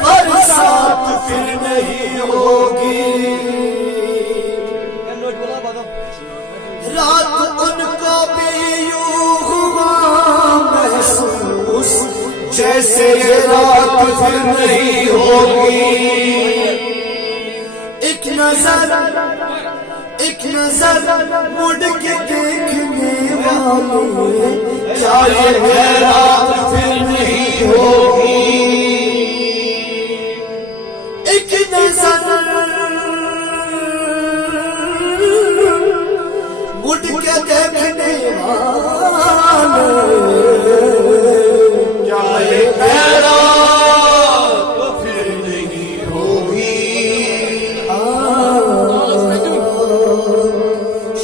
बरसात फिर नहीं होगी। रात उनको भी यूं हुआ महसूस जैसे ये रात फिर नहीं होगी। एक नजर मुड़ के देखने वाले, क्या ये रात फिर नहीं होगी। एक नजर मुड़ के देखने वाले, क्या ये रात फिर नहीं होगी।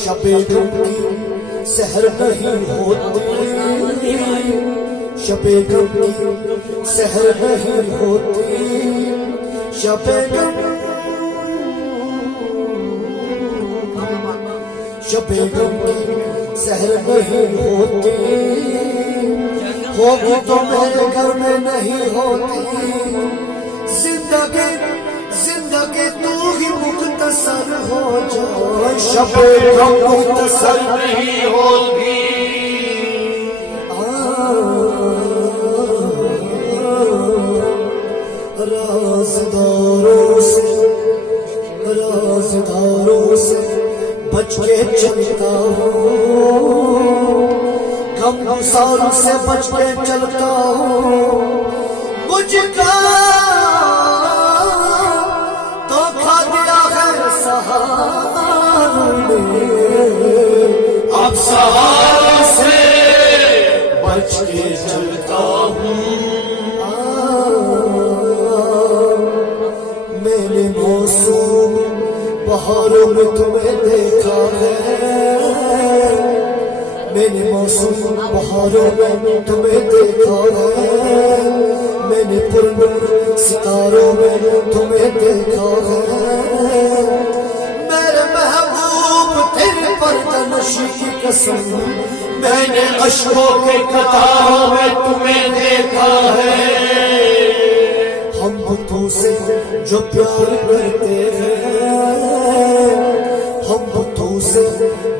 शबे गम की सहर नहीं होती, शबे गम की सहर नहीं होती, शबे गम की सहर नहीं होती। होगी तो मेरे घर में नहीं होती। जिंदगी तू ही मुख्तसर हो जाए, शबे गम मुख्तसर नहीं होगी। राज़दारों से बच के चलता हूँ, गमगुसारों से बच के चलता हूँ। मुझको धोखा दिया है सहारा ने, अब सहारा से बच के चलता हूँ। मैंने मौसम बहारों में तुम्हें देखा है, मैंने मौसम बहारों में तुम्हें देखा है। मैंने पुरनुर सितारों में तुम्हें देखा है। मेरे महबूब तेरे पर्दनशी की कसम, मैंने अश्कों के कतारों में तुम्हें देखा है। हम बुतों से जो प्यार करते हैं, हम बुतों से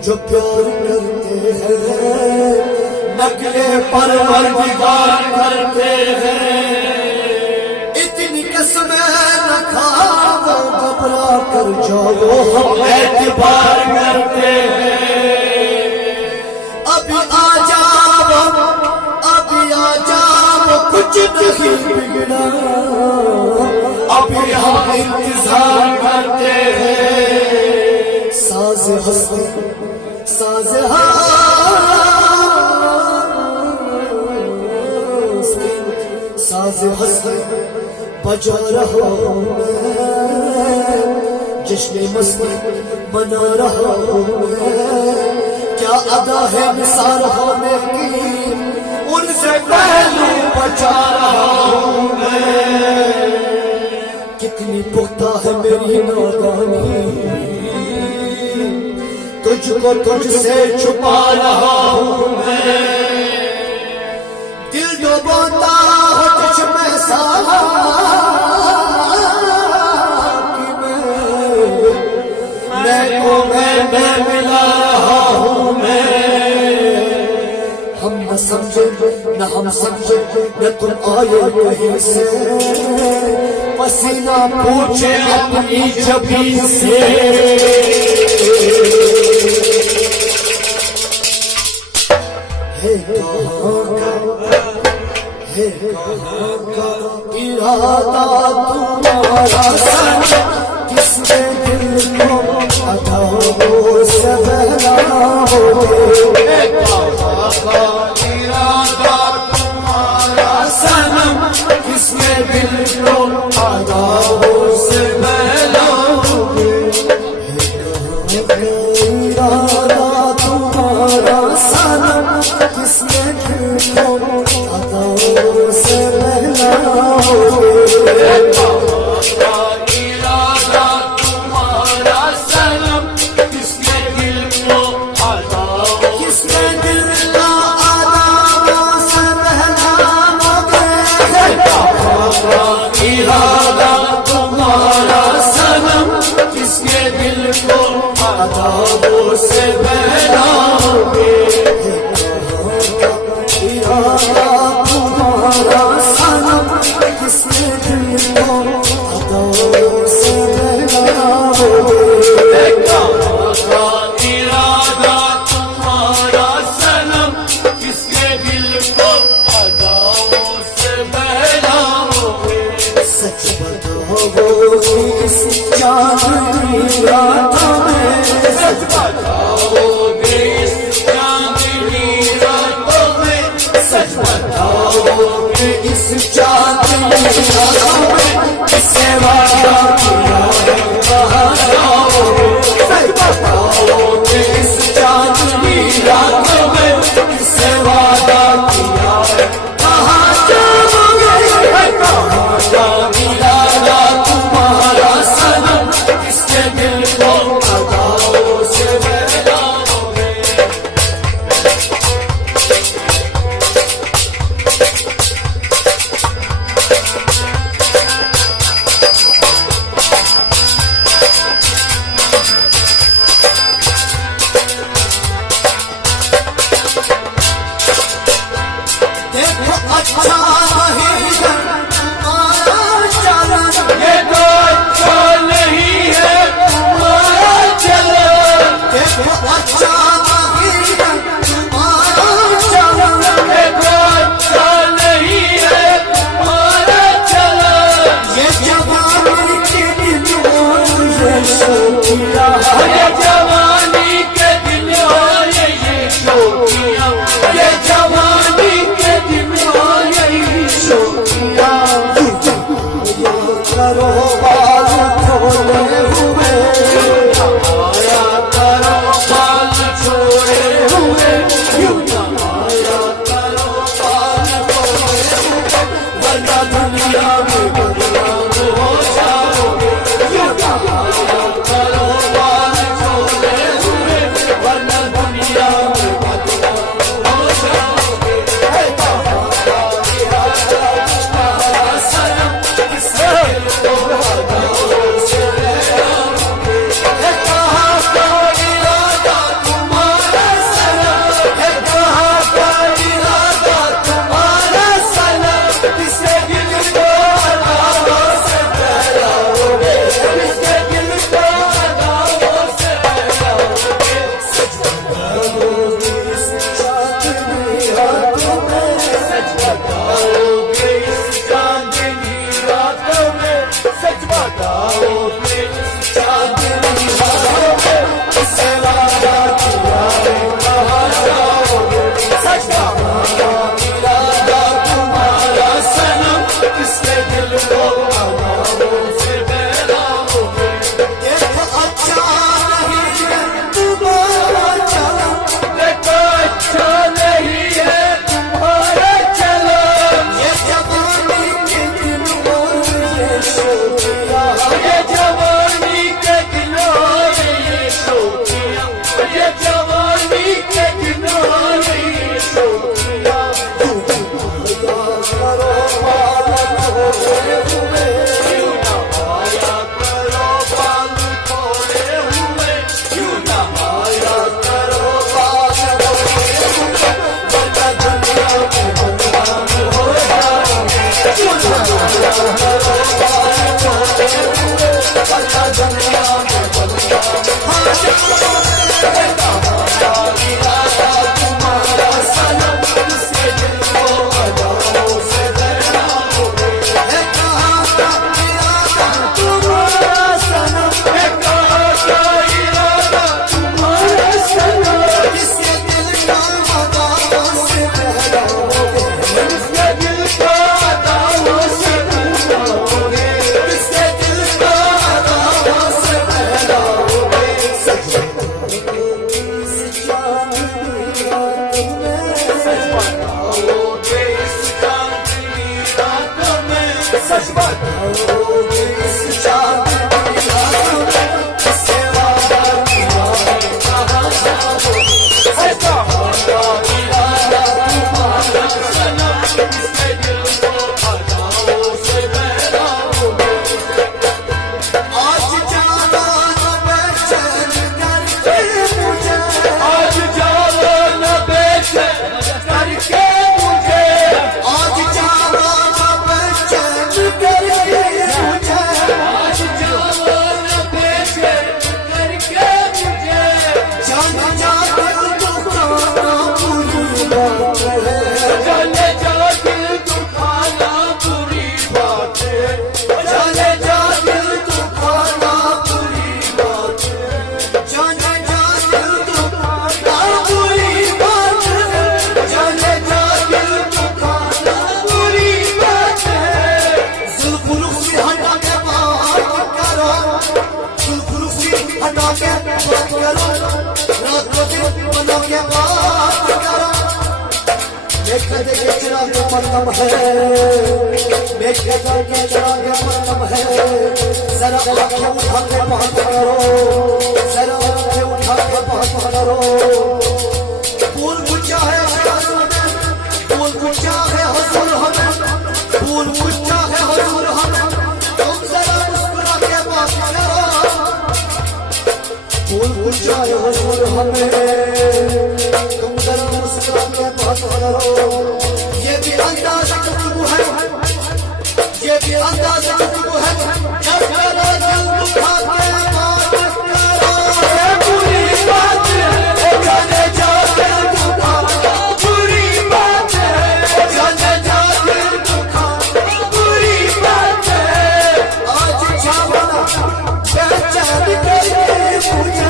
जो प्यार करते हैं, नकले परवरदिगार करते हैं। इतनी कसमें न खाओ, घबरा कर जाओ, हम एतबार करते हैं। अभी आ जाओ, कुछ नहीं बिगड़ा, अभी हम इंतजार करते हैं। साज हस्ती बजा रहा हूँ मैं, जश्न मस्ती बना रहा हूँ मैं। क्या अदा है निसार होने की, उनसे पहलू बचा रहा हूँ मैं। कितनी पुख्ता है मेरी नादानी, तुझको तुझसे छुपा रहा हूँ मैं। दिल जो बोता हो तुझ में साला मैं मिला रहा हूँ मैं। हम न समझे न हम समझे न तुम आए कहीं से, पसीना पूछे अपनी जबीन से। है कहाँ का इरादा तुम्हारा, किसने दिल को अदाओं से बहलाओगे। कहाँ का इरादा तुम्हारा सनम, किसने दिल को अदाओं से बहलाओगे। इरादा तुम्हारा सनम, किसने दिल को अदाओं से बहलाओगे। इरादा अदाओं से बहलाओगे। इरादा तुम्हारा सनम किसने दिल को अदाओं से बहलाओगे। इरादा तुम्हारा सनम किसके दिल को अदाओं से बहलाओगे। सच बताओ इस चांदनी रातों में, सच बताओगे इस चांदनी रातों में, सच बताओगे इस चांदनी रातों में किससे वादा किया है कहाँ जाओगे। सच बताओगे इस चांदनी रातों में किससे वादा किया है कहाँ जाओगे। कहाँ जाओगे इरादा तुम्हारा सनम किसके दिल को अदाओं से बहलाओगे। देखो अच्छा नहीं तुम्हारा चलन, ये तो अच्छा नहीं है तुम्हारा चलन। देखो अच्छा नहीं तुम्हारा चलन। ये तो अच्छा नहीं है तुम्हारा चलन। ये जवानी के दिन और ये शोखिया, ये जवानी के दिन और ये शोखियाँ, ये जवानी के दिन और यही शोखियाँ। करो बाल खोले हुए, आया करो बाल छोड़े हुए, यूं आया करो बाल छोड़े हुए, वरना दुनिया में बदनाम हो जाओगे। यूं आया करो बाल छोड़े हुए, वरना दुनिया में बदनाम हो जाओगे। है तुम्हारा इरादा तुम्हारा सनम किसके दिल को अदाओं से बहलाओगे। है कहाँ का इरादा तुम्हारा सनम, है कहाँ का इरादा तुम्हारा सनम किसके दिल को अदाओं से बहलाओगे। किसके दिल को अदाओं से बहलाओगे। सच बताओगे इस चांदनी रातों में, सच बताओगे इस चांदनी रातों में, सच बताओगे इस चांदनी रातों में किससे वादा किया है कहाँ जाओगे। सच बताओ इरादा तुम्हारा सनम किसके दिल को अदाओं से बहलाओगे। देखो अच्छा नहीं तुम्हारा चलन, देखो अच्छा नहीं है तुम्हारा चलन। ये जवानी के दिन और ये शोखिया, ये जवानी के दिन और ये शोखियाँ, ये जवानी के दिन और ये शोखियाँ। करो बाल खोले हुए, यूं ना आया करो बाल खोले हुए, यूं ना आया करो बाल खोले हुए, वरना दुनिया में बदनाम हो जाओगे। यूं ना आया करो बाल खोले हुए, वरना दुनिया में बदनाम हो जाओगे। है तुम्हारा इरादा तुम्हारा सनम किसके दिल को अदाओं से बहलाओगे। है कहाँ का इरादा तुम्हारा सनम, है कहाँ का इरादा तुम्हारा सनम किसके दिल का अदाओं से बहलाओगे। किसके दिल को अदाओं से बहलाओगे। किसके दिल का अदाओं से बहलाओगे। सच बताओगे इस चांदनी रातों में, सच बताओगे इस चांदनी रातों में, सच बताओगे इस चांदनी रातों में किससे वादा किया है कहाँ जाओगे। है तुम्हारा इरादा तुम्हारा सनम किसके दिल को अदाओं से बहलाओगे। आज जाना न बेचैन कर के बात करो, रात को दिन बनो के बात करो। मैं कहते के चिराग मतलब है, मैं कहता के चिराग मतलब है। जरा आंखें उठा के बात करो, जरा आंखें उठा के बात करो। फूल गुच्छा है फूल गुच्छा है हुजूर हमें, फूल गुच्छा है हुजूर हमें। तुम जरा मुस्कुरा के बात करो, फूल गुच्छा है हुजूर हमें। तुम जरा मुस्कुरा के बात करो। ये भी अंदाज़ गुफ्तगू है, ये भी अंदाज़ गुफ्तगू है। जब करो जब उठा के बात करो। ये बुरी बात है, जाने जा दिल दुखा, बुरी बात है, जाने जा दिल दुखा, बुरी बात है। आज छावना बेचैन करके मुझे,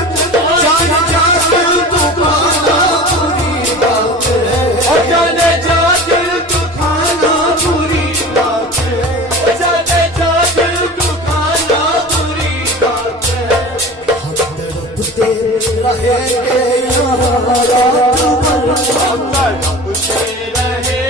जाने जा दिल दुखाना बुरी बात है। जाने जा दिल दुखाना बुरी बात है, जाने जा दिल दुखाना बुरी बात है। हम तड़पते रहेंगे यहाँ रात भर, हम तड़पते रहेंगे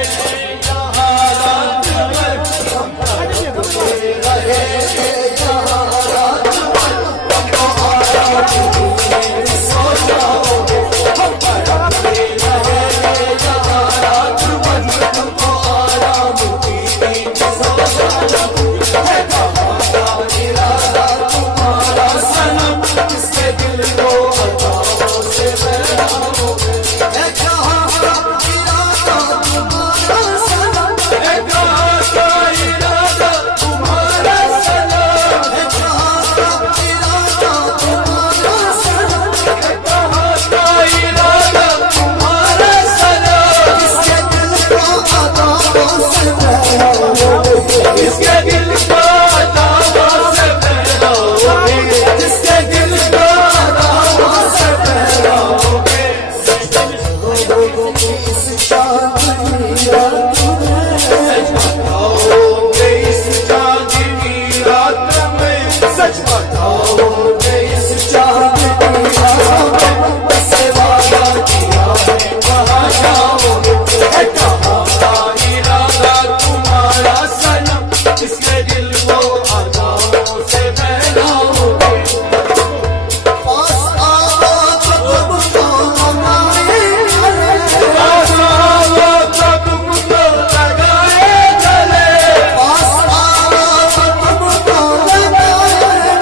यहाँ रात भर, हम तड़पते रहेंगे यहाँ रात भर। हमको आराम दीजिए, सो जाओगे। हम तड़पते रहेंगे यहाँ रात भर, हमको आराम दीजिए, सो जाओगे। है कहाँ इरादा तुम्हारा सनम, किसके दिल को अताओं से बहलाओगे। है कहाँ इरादा तुम्हारा सनम, है कहाँ का इरादा तुम्हारा सनम, है कहाँ इरादा तुम्हारा सनम। है कहाँ का इरादा तुम्हारा सनम। इसके दिल को अदाओं से बहलाओगे, इसके दिल को अताओं से बहलाओगे, जिसके दिल को अताओं से बहलाओगे। लोगों की इस चांदनी रात में, बताओगे इस चांदनी रात में, सच बताओगे इस चांदनी रात में, से वादा किया है कहाँ जाओगे। है कहाँ का इरादा तुम्हारा सनम, इसके दिल को अदाओं से बहलाओगे। पास आओ तो तुमको हमारे गले, पास आओ तो तुमको लगाए गले, पास आओ तो तुमको लगाए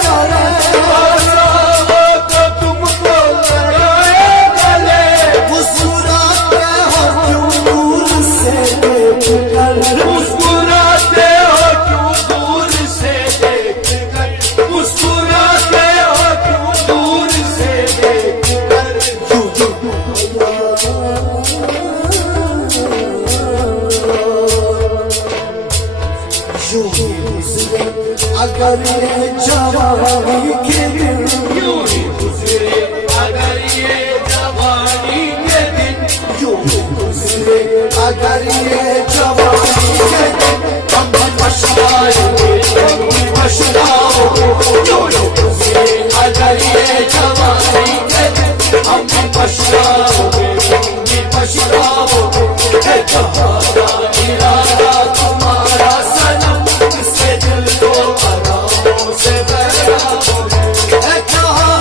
गले। पास आओ तो तुमको लगाए गले। मुस्कुराते हो क्यों दूर से देखकर, मुस्कुराते हो क्यों दूर से देखकर, मुस्कुराते हो क्यों दूर से देखकर। यूं ही गुजरे अगर ये जवानी के दिन, यूं ही गुजरे अगर ये जवानी के दिन, यूं ही गुजरे अगर ये जवानी के दिन। हम भी पछताएंगे, तुम भी पछताओगे। यूं ही गुजरे अगर ये जवानी के दिन, हम भी पछताओगे, तुम भी पछताओगे। है कहाँ का इरादा तुम्हारा सनम, किसके दिल को अदाओं से बहलाओगे। है कहाँ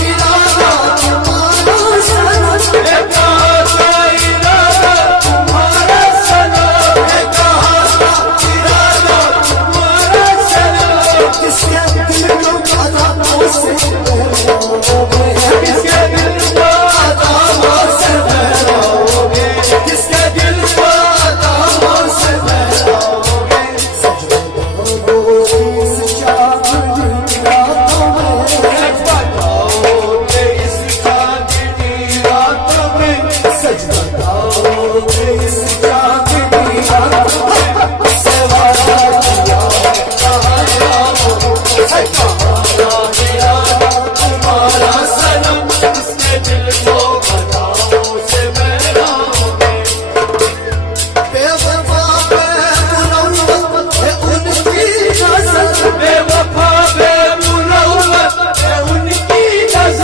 इरादा तुम्हारा सनम, है कहाँ का इरादा तुम्हारा सनम, है कहाँ का इरादा तुम्हारा सनम। किसके दिल को अदाओं से बहलाओगे, किसके दिल को अदाओं से बहलाओगे, किसके दिल को अदाओं से बहलाओगे। इस चांदनी रातों में, सच बताओगे इस चांदनी रात में, सच बताओगे इस चांदनी रात में, से वादा किया है कहाँ जाओगे। है कहाँ का इरादा तुम्हारा सनम, किसके दिल को अदाओं से बहलाओगे। बेवफा बेमुरव्वत है उनकी नज़र, बेवफा बेमुरव्वत है उनकी नज़र,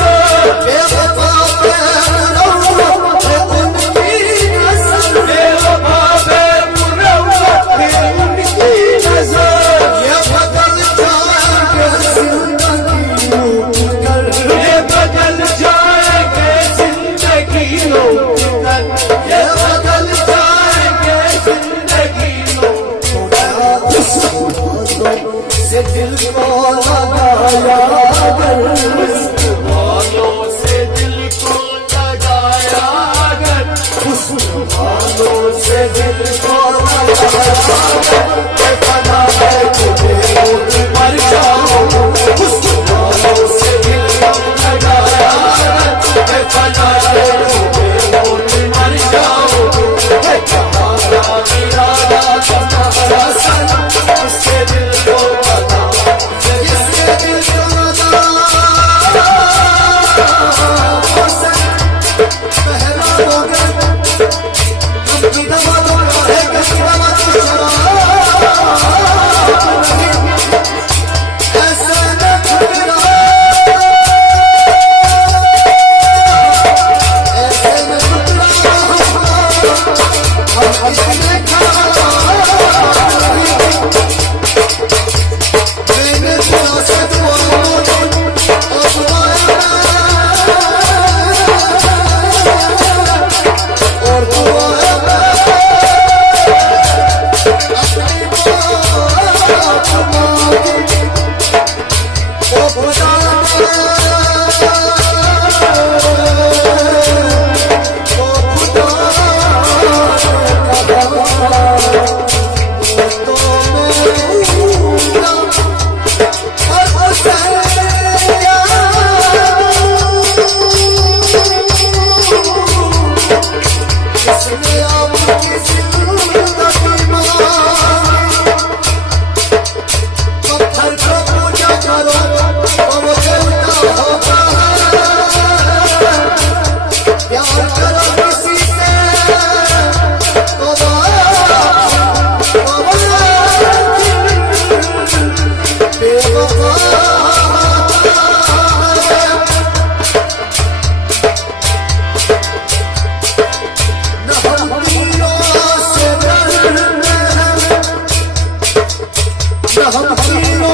से दिल को लगाया अगर, हुस्न वालों से दिल को लगाया अगर, हुस्न वालों से दिल को लगाया अगर, फना है तुझे वो मर जाओ, हुस्न वालों से दिल को लगाया अगर, फना है तुझे वो मर जाओ, तुम्हारा इरादा तुम्हारा सनम, इससे दिल को बताओ, जिसके दिल को लगाया पहला होगा कभी दवा दो है कभी दवा तो ऐसा न ठुकरा, ऐसे न ठुकरा हम इसने खाया मैंने दुआ से दुआ और दुआ अपनी बात मांगी ओ खुदा इसने आपकी जिंदगी मांगी, पत्थर को पूजा करो तो वो देवता होता है, प्यार करो किसी से तो बेवफा हम हीरों